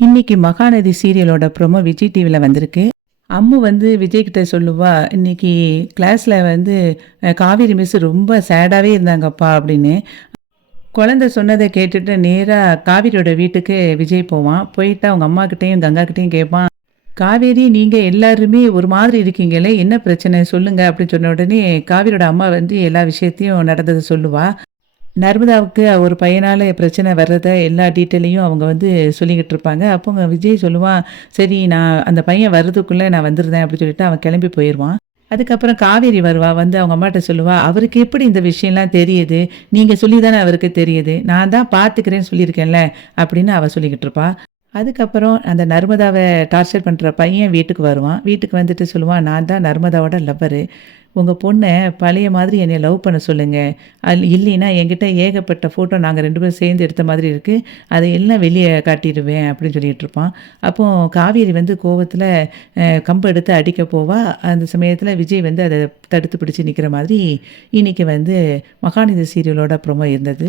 இன்னைக்கு மகாநதி சீரியலோட ப்ரோமோ விஜய் டிவியில் வந்திருக்கு. அம்மு வந்து விஜய் கிட்ட சொல்லுவா, இன்னைக்கு கிளாஸில் வந்து காவேரி மிஸ் ரொம்ப சேடாகவே இருந்தாங்கப்பா அப்படின்னு. குழந்தை சொன்னதை கேட்டுட்டு நேராக காவேரியோட வீட்டுக்கு விஜய் போவான். போயிட்டு அவங்க அம்மா கிட்டேயும் கங்கா கிட்டேயும் கேட்பான், காவேரி நீங்கள் எல்லாருமே ஒரு மாதிரி இருக்கீங்களே, என்ன பிரச்சனை சொல்லுங்க அப்படின்னு சொன்ன உடனே காவேரியோட அம்மா வந்து எல்லா விஷயத்தையும் நடந்ததை சொல்லுவா. நர்மதாவுக்கு ஒரு பையனால பிரச்சனை வர்றத எல்லா டீட்டெயிலையும் அவங்க வந்து சொல்லிக்கிட்டு இருப்பாங்க. அப்போ விஜய் சொல்லுவான், "சரி நான் அந்த பையன் வர்றதுக்குள்ள நான் வந்துருந்தேன்" அப்படின்னு சொல்லிட்டு அவன் கிளம்பி போயிருவான். அதுக்கப்புறம் காவேரி வருவா. வந்து அவங்க அம்மாட்ட சொல்லுவா, "அவருக்கு எப்படி இந்த விஷயம்லாம் தெரியுது? நீங்க சொல்லி தானே அவருக்கு தெரியுது. நான் தான் பார்த்துக்கிறேன்னு சொல்லியிருக்கேன்ல" அப்படின்னு அவ சொல்லிக்கிட்டு இருப்பா. அதுக்கப்புறம் அந்த நர்மதாவ டார்ச்சர் பண்ற பையன் வீட்டுக்கு வருவான். வீட்டுக்கு வந்துட்டு சொல்லுவான், "நான் தான் நர்மதாவோட லவ்வரு. உங்க பொண்ண பழைய மாதிரி என்னைய லவ் பண்ண சொல்லுங்க. இல்லைன்னா என்கிட்ட ஏகப்பட்ட ஃபோட்டோ நாங்க 2 பேரும் சேர்ந்து எடுத்த மாதிரி இருக்கு. அதை எல்லாம் வெளிய காட்டிருவேன்" அப்படின்னு சொல்லிட்டு இருப்பான். அப்போ காவேரி வந்து கோவத்துல கம்பு எடுத்து அடிக்க போவா. அந்த சமயத்துல விஜய் வந்து அத தடுத்து பிடிச்சு நிக்கிற மாதிரி இன்னைக்கு வந்து மகாநதி சீரியலோட ப்ரோமோ இருந்தது.